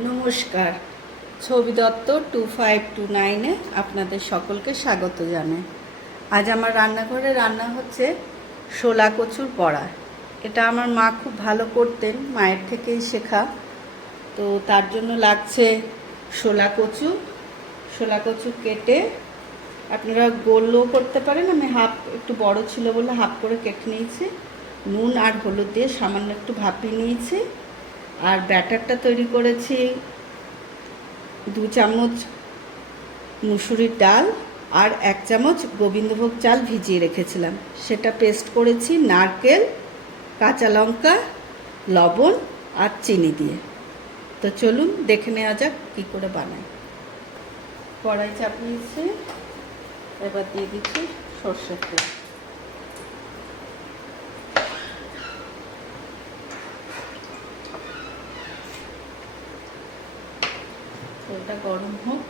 নমস্কার, ছবি দত্ত 2529-এ আপনাদের সকলকে স্বাগত জানাই। আজ আমার রান্নাঘরে রান্না হচ্ছে শোলা কচুর বড়া। এটা আমার মা খুব ভালো করতেন, মায়ের থেকেই শেখা। তো তার জন্য লাগছে শোলা কচু কেটে আপনারা গোলও করতে পারেন। আমি একটু বড় ছিল বলে হাফ করে কেটে নিয়েছি। নুন আর হলুদ দিয়ে সামান্য একটু ভাপিয়ে নিয়েছি। আর ব্যাটারটা তৈরি করেছি 2 চামচ মুসুরির ডাল আর 1 চামচ গোবিন্দভোগ চাল ভিজিয়ে রেখেছিলাম, সেটা পেস্ট করেছি নারকেল, কাঁচা লঙ্কা, লবণ আর চিনি দিয়ে। তো চলুন দেখে নেওয়া যাক কী করে বানাই। কড়াই চাপিয়েছি, এবার দিয়ে দিচ্ছি সর্ষের তেল। তেলটা গরম হোক।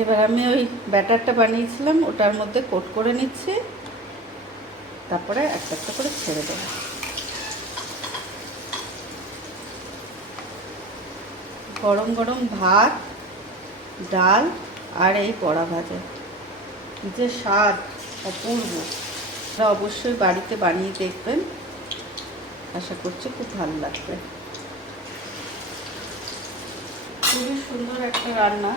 এবার আমি ওই ব্যাটারটা বানিয়েছিলাম ওটার মধ্যে কোট করে নিচ্ছি, তারপরে একটা একটা করে ছেড়ে দেব। গরম গরম ভাত, ডাল আর এই বড়া ভাজা, কী যে স্বাদ, অপূর্ব। আপনারা অবশ্যই বাড়িতে বানিয়ে দেখবেন, আশা করছি খুব ভালো লাগবে। খুবই সুন্দর একটা রান্না,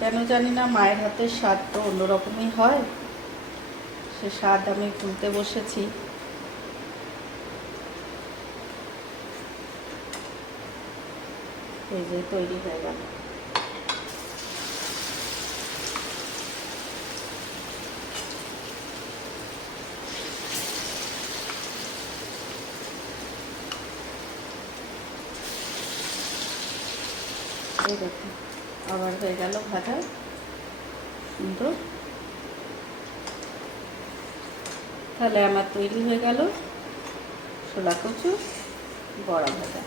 কেন জানি না মায়ের হাতের স্বাদ তো অন্যরকমই হয়। সে স্বাদ আমি ভুলতে বসেছি। এই যে তৈরি হয়ে গেল। এই দেখুন আবার হয়ে গেল ভাজা, সুন্দর। তাহলে আমার তৈরি হয়ে গেল শোলা কচু বড়া ভাজা।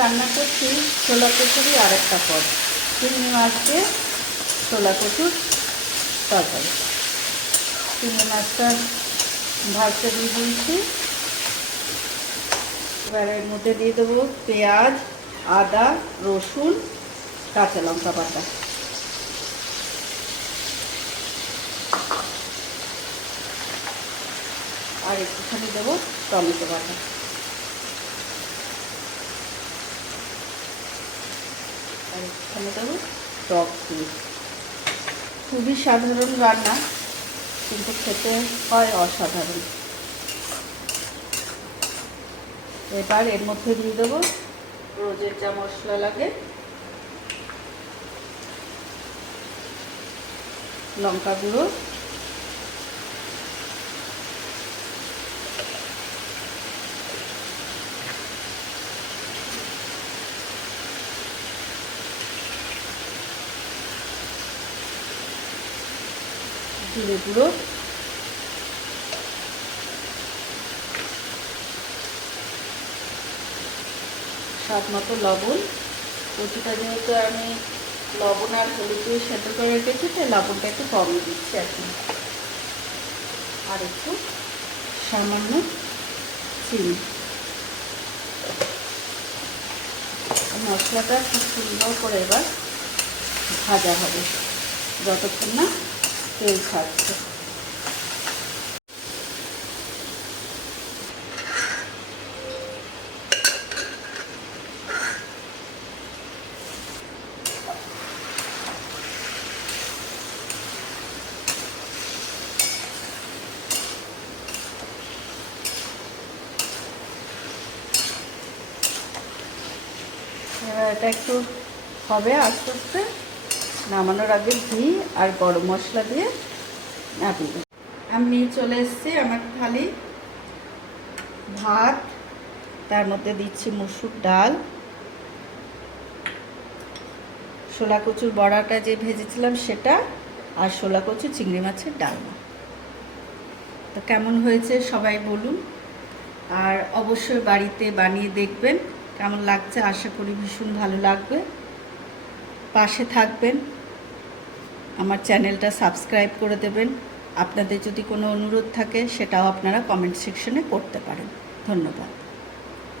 রান্না করছি শোলা কচুরই আরেকটা পদ, চিংড়ি মাছ দিয়ে শোলা কচুর তরকারি। চিংড়ি মাছটা ভাজতে দিয়ে দিয়েছি। এবার এর মধ্যে দিয়ে দেবো পেঁয়াজ, আদা, রসুন, কাঁচা লঙ্কা বাটা। আর একটুখানি দেবো টমেটো বাটা। আর একটুখানি দেবো টক দই। খুবই সাধারণ রান্না, কিন্তু খেতে হয় অসাধারণ। এবার এর মধ্যে দিয়ে দেবো রোজের যা মশলা লাগে, লঙ্কা গুঁড়ো, জিরে গুঁড়ো, স্বাদ মতো লবণ। কচুটা যেহেতু আমি লবণ আর হলুদ দিয়ে সেদ্ধ করে রেখেছি, তাই লবণটা একটু কমই দিচ্ছি এখন। আর একটু সামান্য চিনি। মশলাটা খুব সুন্দর করে এবার ভাজা হবে যতক্ষণ না তেল ছাড়ছে। এবার এটা একটু হবে আস্তে আস্তে। নামানোর আগে ঘি আর গরম মশলা দিয়ে নামিয়ে আমি চলে এসেছি আমার থালি। ভাত, তার মধ্যে দিচ্ছি মসুর ডাল, শোলা কচুর বড়াটা যে ভেজেছিলাম সেটা, আর শোলা কচু চিংড়ি মাছের ডালনা। তো কেমন হয়েছে সবাই বলুন, আর অবশ্যই বাড়িতে বানিয়ে দেখবেন কেমন লাগছে। আশা করি ভীষণ ভালো লাগবে। পাশে থাকবেন, আমার চ্যানেলটা সাবস্ক্রাইব করে দেবেন। আপনাদের যদি কোনো অনুরোধ থাকে সেটাও আপনারা কমেন্ট সেকশনে করতে পারেন। ধন্যবাদ।